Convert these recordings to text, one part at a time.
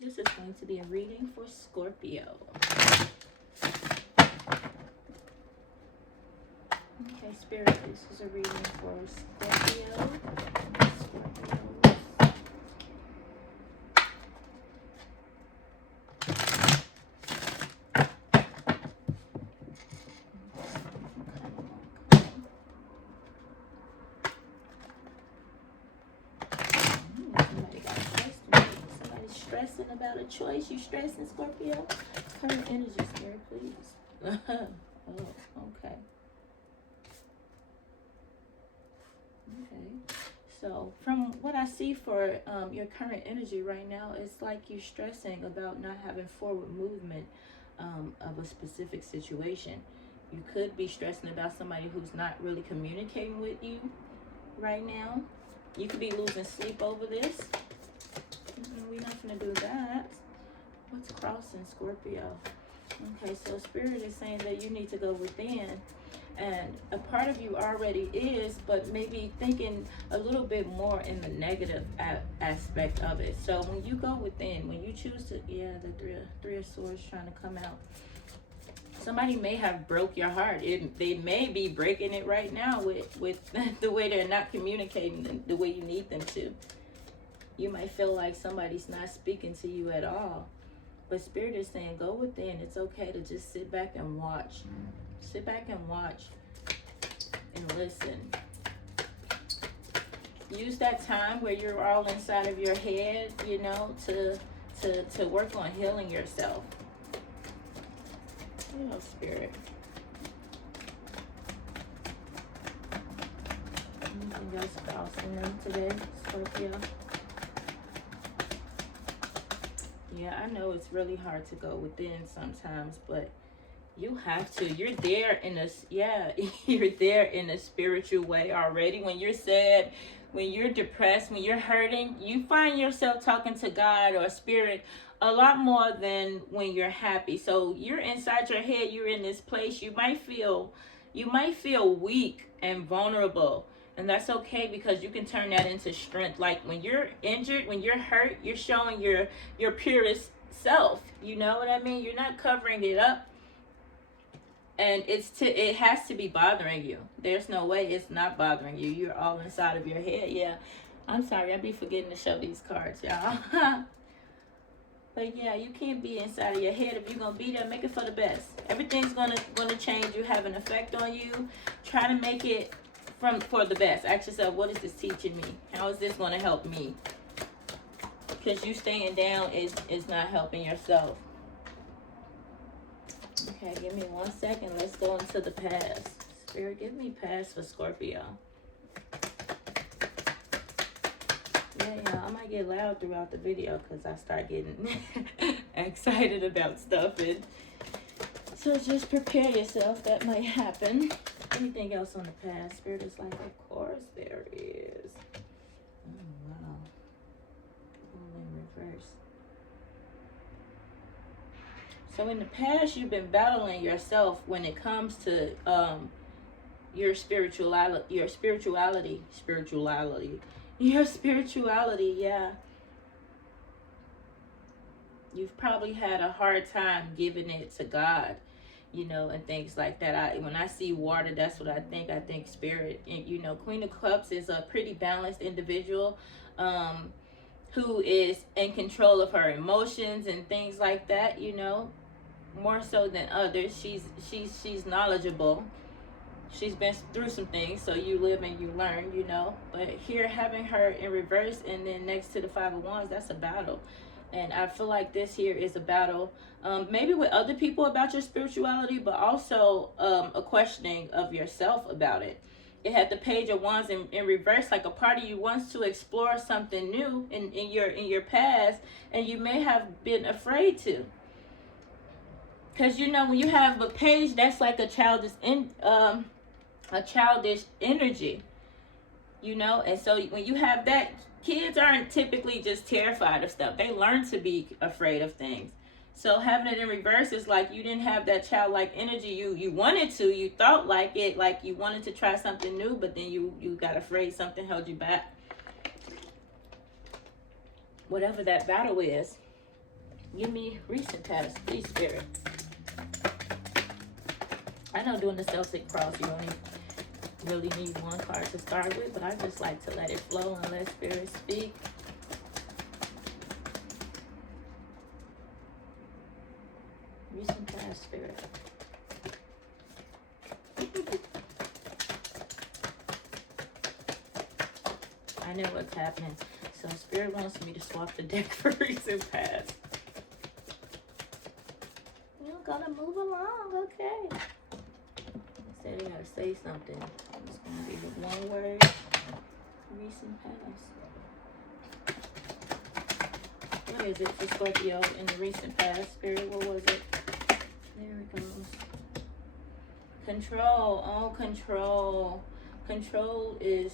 This is going to be a reading for Scorpio. Okay, Spirit, this is a reading for Scorpio. Scorpios. Somebody got stressed today. Somebody's stressing about a choice. You stressing, Scorpio? Current energy, Spirit, please. Oh, okay. Okay. So from what I see for your current energy right now, it's like you're stressing about not having forward movement of a specific situation. You could be stressing about somebody who's not really communicating with you right now. You could be losing sleep over this. We're not going to do that. What's crossing, Scorpio? Okay, so Spirit is saying that you need to go within. And a part of you already is, but maybe thinking a little bit more in the negative aspect of it. So when you go within, when you choose to, yeah, the three of swords trying to come out. Somebody may have broke your heart. They may be breaking it right now with the way they're not communicating the way you need them to. You might feel like somebody's not speaking to you at all. But Spirit is saying, go within. It's okay to just sit back and watch. Sit back and watch and listen. Use that time where you're all inside of your head, you know, to work on healing yourself. You know, Spirit. Anything else crossing them today, Scorpio? Yeah, I know it's really hard to go within sometimes, but you have to. You're there in a, yeah, you're there in a spiritual way already. When you're sad, when you're depressed, when you're hurting, you find yourself talking to God or Spirit a lot more than when you're happy. So you're inside your head, you're in this place. You might feel weak and vulnerable. And that's okay, because you can turn that into strength. Like when you're injured, when you're hurt, you're showing your purest self. You know what I mean? You're not covering it up. And it has to be bothering you. There's no way it's not bothering you. You're all inside of your head. Yeah. I'm sorry, I be forgetting to show these cards, y'all. But yeah, you can't be inside of your head. If you're gonna be there, make it for the best. Everything's gonna change. You have an effect on you. Try to make it for the best. Ask yourself, what is this teaching me? How is this gonna help me? Because you staying down is not helping yourself. Okay, give me 1 second. Let's go into the past. Spirit, give me past for Scorpio. Yeah, I might get loud throughout the video because I start getting excited about stuff. And so just prepare yourself. That might happen. Anything else on the past? Spirit is like, of course there is. Oh, wow. In reverse. So in the past, you've been battling yourself when it comes to your spirituality, yeah. You've probably had a hard time giving it to God, you know, and things like that. When I see water, that's what I think. I think Spirit. And, you know, Queen of Cups is a pretty balanced individual who is in control of her emotions and things like that, you know. More so than others. She's knowledgeable. She's been through some things, so you live and you learn, you know. But here, having her in reverse and then next to the Five of Wands, that's a battle. And I feel like this here is a battle, maybe with other people about your spirituality, but also a questioning of yourself about it. It had the Page of Wands in reverse, like a part of you wants to explore something new in your past, and you may have been afraid to. Because, you know, when you have a page, that's like a childish energy, you know. And so when you have that, kids aren't typically just terrified of stuff. They learn to be afraid of things. So having it in reverse is like you didn't have that childlike energy. You wanted to, you thought like it, like you wanted to try something new, but then you got afraid, something held you back. Whatever that battle is. Give me recent past, please, Spirit. I know doing the Celtic cross, you only really need one card to start with, but I just like to let it flow and let Spirit speak. Recent past, Spirit. I know what's happening. So Spirit wants me to swap the deck for recent past. You're gonna move along, okay. Said they gotta say something. It's gonna be the one word. Recent past. What is it for Scorpio in the recent past? Spirit, what was it? There it goes. Control. Oh, control. Control is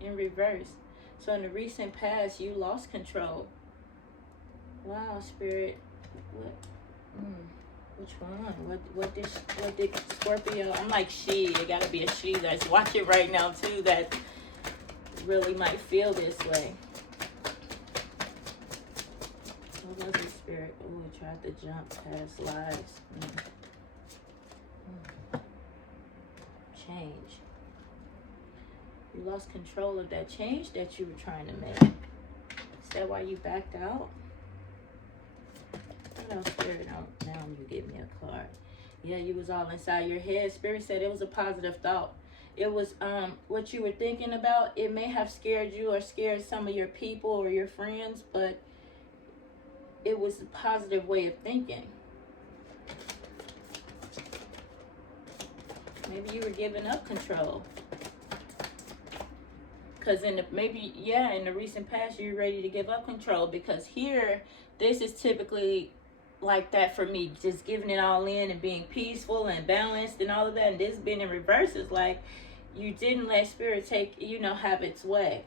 in reverse. So in the recent past, you lost control. Wow, Spirit. What? Which one? What did Scorpio? I'm like she. It gotta be a she that's watching right now too. That really might feel this way. What was it, Spirit? Oh, it tried to jump past lives. Change. You lost control of that change that you were trying to make. Is that why you backed out? What else, Spirit? Now you give me a card. Yeah, you was all inside your head. Spirit said it was a positive thought. It was what you were thinking about. It may have scared you or scared some of your people or your friends, but it was a positive way of thinking. Maybe you were giving up control. Because in the recent past, you're ready to give up control. Because here, this is typically like that for me. Just giving it all in and being peaceful and balanced and all of that. And this being in reverse is like you didn't let Spirit take, have its way.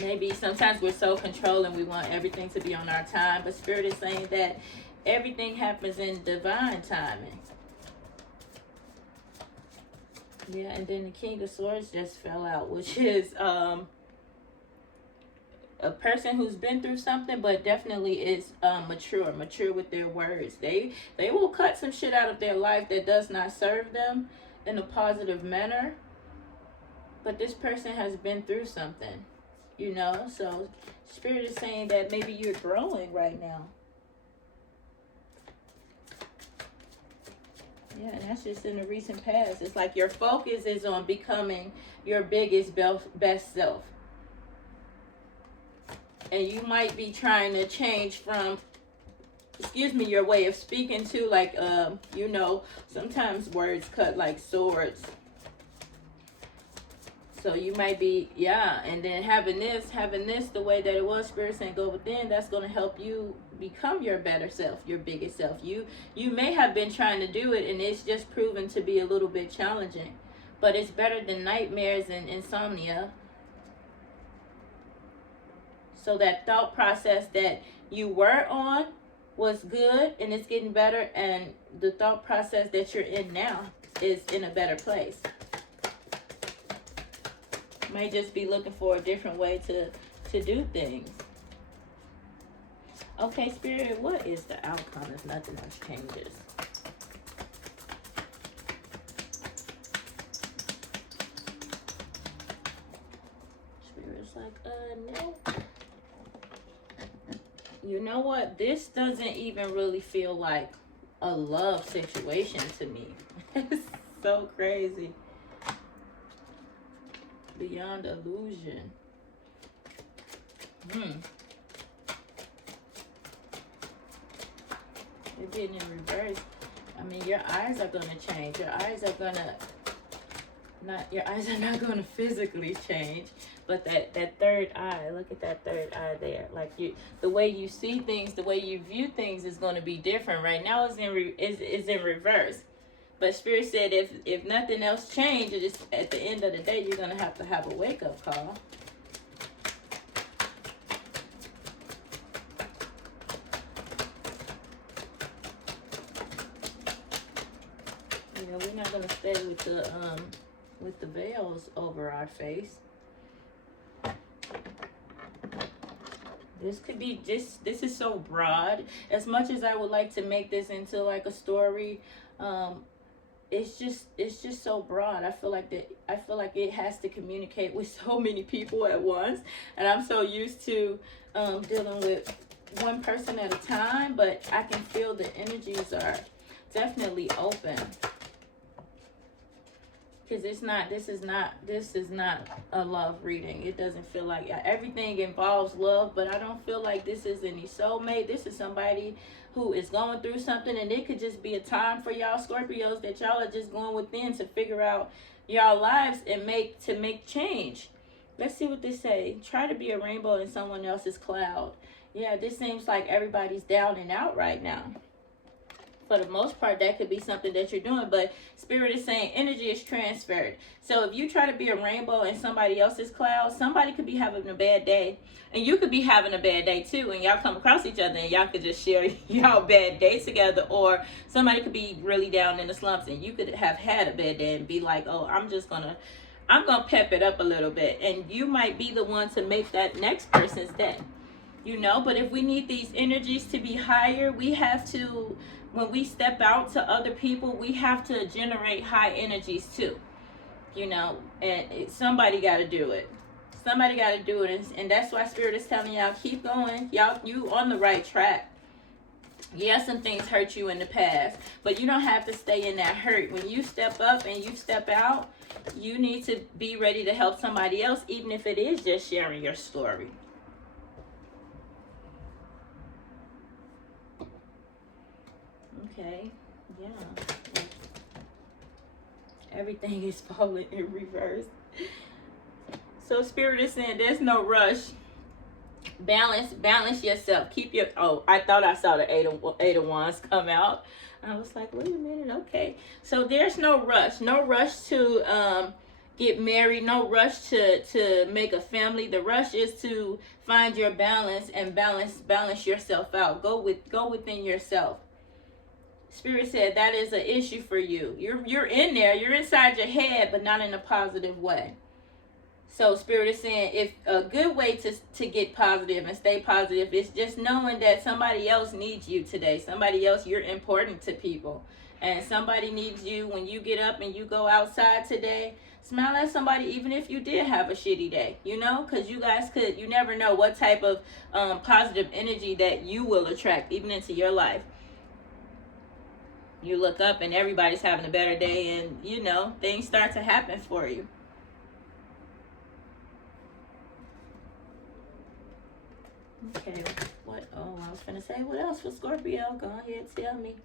Maybe sometimes we're so controlling, we want everything to be on our time. But Spirit is saying that everything happens in divine timing. Yeah, and then the King of Swords just fell out, which is a person who's been through something, but definitely is mature with their words. They will cut some shit out of their life that does not serve them in a positive manner. But this person has been through something, So Spirit is saying that maybe you're growing right now. Yeah, and that's just in the recent past. It's like your focus is on becoming your biggest, best self. And you might be trying to change from, your way of speaking to, like, sometimes words cut like swords. So you might be, and then having this the way that it was, Spirit saying go within, that's going to help you become your better self, your biggest self. You may have been trying to do it, and it's just proven to be a little bit challenging. But it's better than nightmares and insomnia. So that thought process that you were on was good, and it's getting better, and the thought process that you're in now is in a better place. Might just be looking for a different way to do things. Okay, Spirit, what is the outcome if nothing else changes? Spirit's like, no. You know what? This doesn't even really feel like a love situation to me. It's so crazy. Beyond illusion. They're getting in reverse. I mean, your eyes are going to change. Your eyes are not going to physically change, but that third eye, look at that third eye there. Like the way you see things, the way you view things is going to be different. Right now it's in reverse. But Spirit said if nothing else changes, at the end of the day, you're going to have a wake-up call. We're not going to stay with the veils over our face. This could be just, this is so broad. As much as I would like to make this into like a story, it's just so broad. I feel like it has to communicate with so many people at once, and I'm so used to dealing with one person at a time, but I can feel the energies are definitely open. Because this is not a love reading. It doesn't feel like, everything involves love, but I don't feel like this is any soulmate. This is somebody who is going through something, and it could just be a time for y'all Scorpios that y'all are just going within to figure out y'all lives and make change. Let's see what they say. Try to be a rainbow in someone else's cloud. Yeah, this seems like everybody's down and out right now. For the most part, that could be something that you're doing, but Spirit is saying energy is transferred. So if you try to be a rainbow in somebody else's cloud, somebody could be having a bad day, and you could be having a bad day too, and y'all come across each other and y'all could just share y'all bad day together. Or somebody could be really down in the slumps and you could have had a bad day and be like, oh, I'm gonna pep it up a little bit, and you might be the one to make that next person's day. But if we need these energies to be higher, we have to, when we step out to other people, we have to generate high energies too. And somebody got to do it. Somebody got to do it. And that's why Spirit is telling y'all, keep going. Y'all, you on the right track. Yeah, some things hurt you in the past, but you don't have to stay in that hurt. When you step up and you step out, you need to be ready to help somebody else, even if it is just sharing your story. Okay, yeah. Everything is falling in reverse. So Spirit is saying there's no rush. Balance yourself. Keep your, I thought I saw the eight of wands come out. I was like, wait a minute, okay. So there's no rush. No rush to get married, no rush to make a family. The rush is to find your balance and balance yourself out. Go within yourself. Spirit said that is an issue for you. You're in there, you're inside your head, but not in a positive way. So Spirit is saying, if a good way to get positive and stay positive is just knowing that somebody else needs you today. Somebody else, you're important to people. And somebody needs you when you get up and you go outside today. Smile at somebody, even if you did have a shitty day, because you guys you never know what type of positive energy that you will attract even into your life. You look up and everybody's having a better day, and things start to happen for you. Okay, I was gonna say, what else for Scorpio? Go ahead, tell me.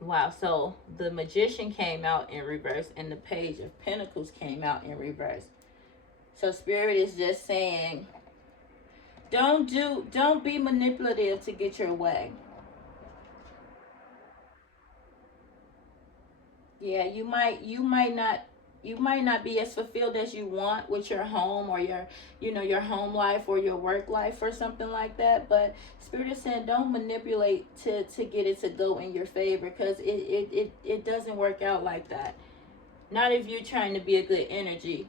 Wow, so the Magician came out in reverse and the Page of Pentacles came out in reverse. So Spirit is just saying, don't be manipulative to get your way. Yeah, you might not be as fulfilled as you want with your home or your home life or your work life or something like that. But Spirit is saying, don't manipulate to get it to go in your favor, because it doesn't work out like that. Not if you're trying to be a good energy.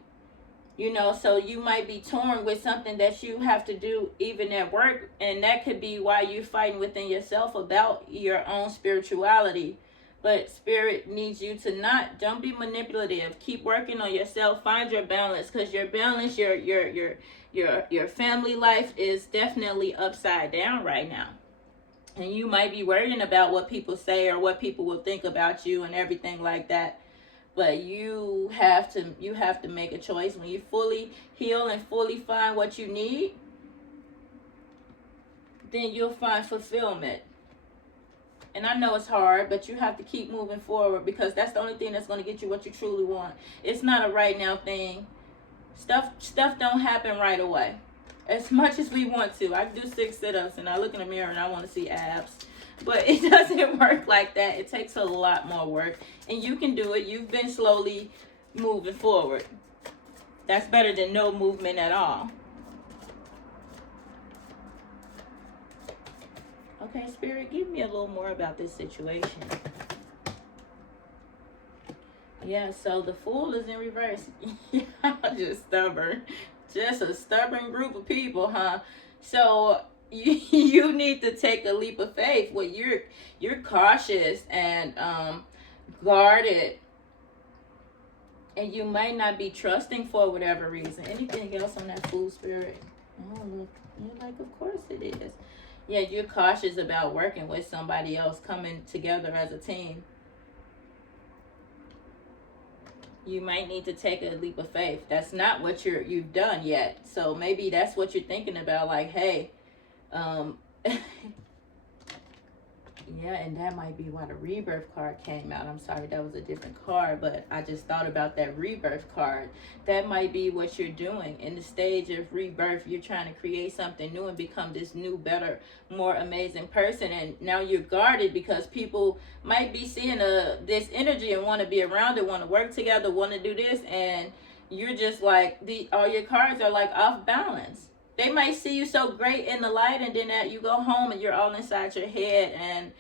So you might be torn with something that you have to do even at work, and that could be why you're fighting within yourself about your own spirituality. But Spirit needs you to don't be manipulative. Keep working on yourself. Find your balance, because your balance, your family life is definitely upside down right now. And you might be worrying about what people say or what people will think about you and everything like that. But you have to make a choice. When you fully heal and fully find what you need, then you'll find fulfillment. And I know it's hard, but you have to keep moving forward, because that's the only thing that's going to get you what you truly want. It's not a right now thing. Stuff don't happen right away. As much as we want to. I do 6 sit-ups and I look in the mirror and I want to see abs. But it doesn't work like that. It takes a lot more work. And you can do it. You've been slowly moving forward. That's better than no movement at all. Okay, Spirit, give me a little more about this situation. Yeah, so the Fool is in reverse. Y'all just stubborn. Just a stubborn group of people, huh? So you need to take a leap of faith. Well, you're cautious and guarded, and you might not be trusting for whatever reason. Anything else on that Fool spirit? Oh, look, you're like, of course it is. Yeah, you're cautious about working with somebody else, coming together as a team. You might need to take a leap of faith. That's not what you've done yet. So maybe that's what you're thinking about. Like, hey, yeah, and that might be why the rebirth card came out. I'm sorry, that was a different card, but I just thought about that rebirth card. That might be what you're doing. In the stage of rebirth, you're trying to create something new and become this new, better, more amazing person. And now you're guarded because people might be seeing this energy and want to be around it, want to work together, want to do this. And you're just like, all your cards are like off balance. They might see you so great in the light, and then you go home and you're all inside your head,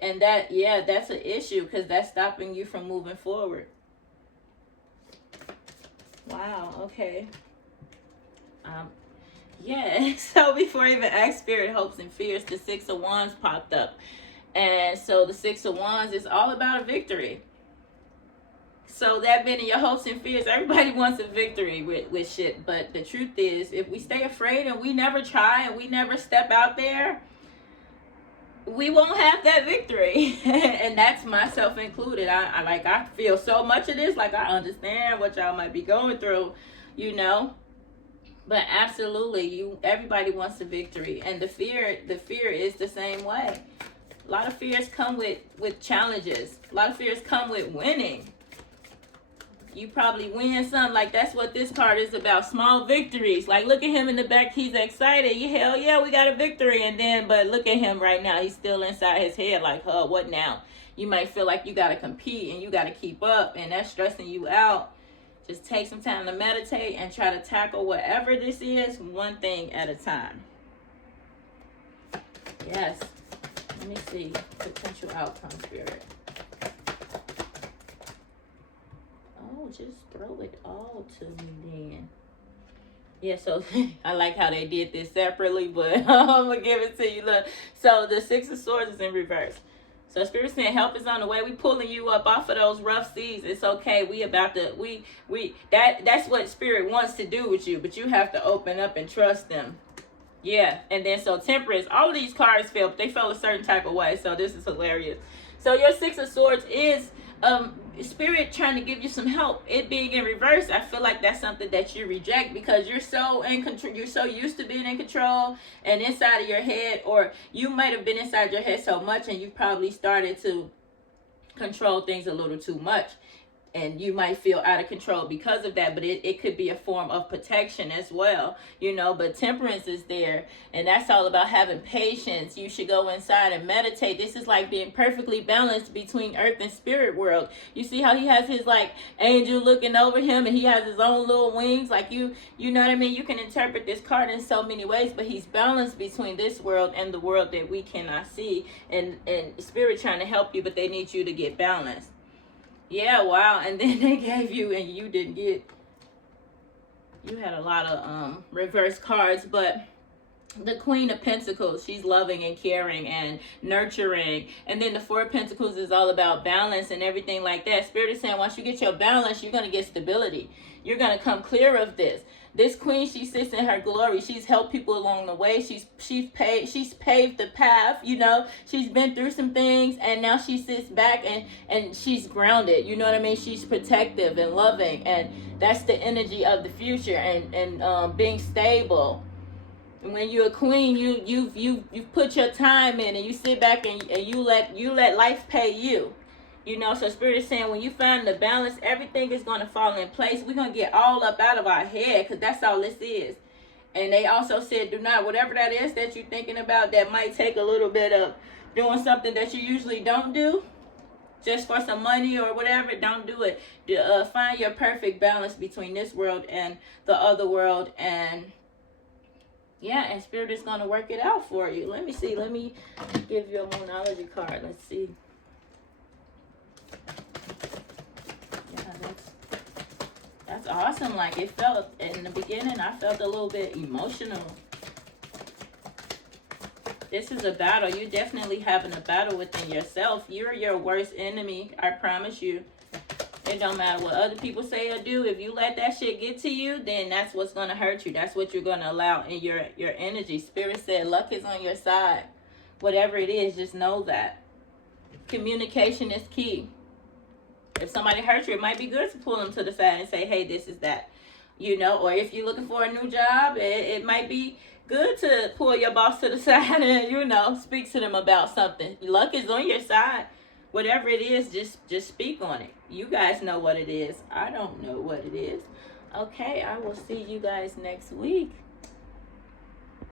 and that, yeah, that's an issue because that's stopping you from moving forward. Wow, okay. Yeah, so before I even asked Spirit, Hopes, and Fears, the Six of Wands popped up. And so the Six of Wands is all about a victory. So that being in your hopes and fears, everybody wants a victory with shit. But the truth is, if we stay afraid and we never try and we never step out there, we won't have that victory. And that's myself included. I feel so much of this. Like, I understand what y'all might be going through, you know. But absolutely, everybody wants a victory. And the fear is the same way. A lot of fears come with challenges. A lot of fears come with winning. You probably win some. Like, that's what this card is about. Small victories. Like, look at him in the back. He's excited. Hell yeah, we got a victory. And then, but look at him right now. He's still inside his head like, what now? You might feel like you got to compete and you got to keep up. And that's stressing you out. Just take some time to meditate and try to tackle whatever this is, one thing at a time. Yes. Let me see. Potential outcome, Spirit. Oh, just throw it all to me then. Yeah, so I like how they did this separately, but I'm going to give it to you. Look, so the Six of Swords is in reverse. So Spirit saying help is on the way. We pulling you up off of those rough seas. It's okay. That's what Spirit wants to do with you, but you have to open up and trust them. Yeah, and then so Temperance, all of these cards fell, they fell a certain type of way, so this is hilarious. So your Six of Swords is Spirit trying to give you some help. It being in reverse, I feel like that's something that you reject because you're so in control. You're so used to being in control and inside of your head, or you might have been inside your head so much and you probably started to control things a little too much. And you might feel out of control because of that, but it could be a form of protection as well, you know. But Temperance is there, and that's all about having patience. You should go inside and meditate. This is like being perfectly balanced between earth and spirit world. You see how he has his like angel looking over him, and he has his own little wings. Like you know what I mean? You can interpret this card in so many ways, but he's balanced between this world and the world that we cannot see. And Spirit trying to help you, but they need you to get balanced. Yeah, wow. And then they gave you, and you didn't get, you had a lot of reverse cards, but the Queen of Pentacles, she's loving and caring and nurturing. And then the Four of Pentacles is all about balance and everything like that. Spirit is saying once you get your balance, you're going to get stability. You're going to come clear of this. This queen, she sits in her glory. She's helped people along the way. She's paved the path, you know. She's been through some things, and now she sits back and she's grounded. You know what I mean? She's protective and loving, and that's the energy of the future and being stable. And when you're a queen, you've put your time in, and you sit back and you let life pay you. You know, so Spirit is saying when you find the balance, everything is going to fall in place. We're going to get all up out of our head because that's all this is. And they also said, do not, whatever that is that you're thinking about that might take a little bit of doing something that you usually don't do, just for some money or whatever, don't do it. Find your perfect balance between this world and the other world. And yeah, and Spirit is going to work it out for you. Let me see. Let me give you a Moonology card. Let's see. awesome. Like, it felt, in the beginning, I felt a little bit emotional. This is a battle. You're definitely having a battle within yourself. You're your worst enemy. I promise you. It don't matter what other people say or do. If you let that shit get to you, then that's what's going to hurt you. That's what you're going to allow in your energy. Spirit said luck is on your side. Whatever it is, just know that. Communication is key. If somebody hurts you, it might be good to pull them to the side and say, hey, this is that. You know, or if you're looking for a new job, it might be good to pull your boss to the side and, you know, speak to them about something. Luck is on your side. Whatever it is, just speak on it. You guys know what it is. I don't know what it is. Okay, I will see you guys next week.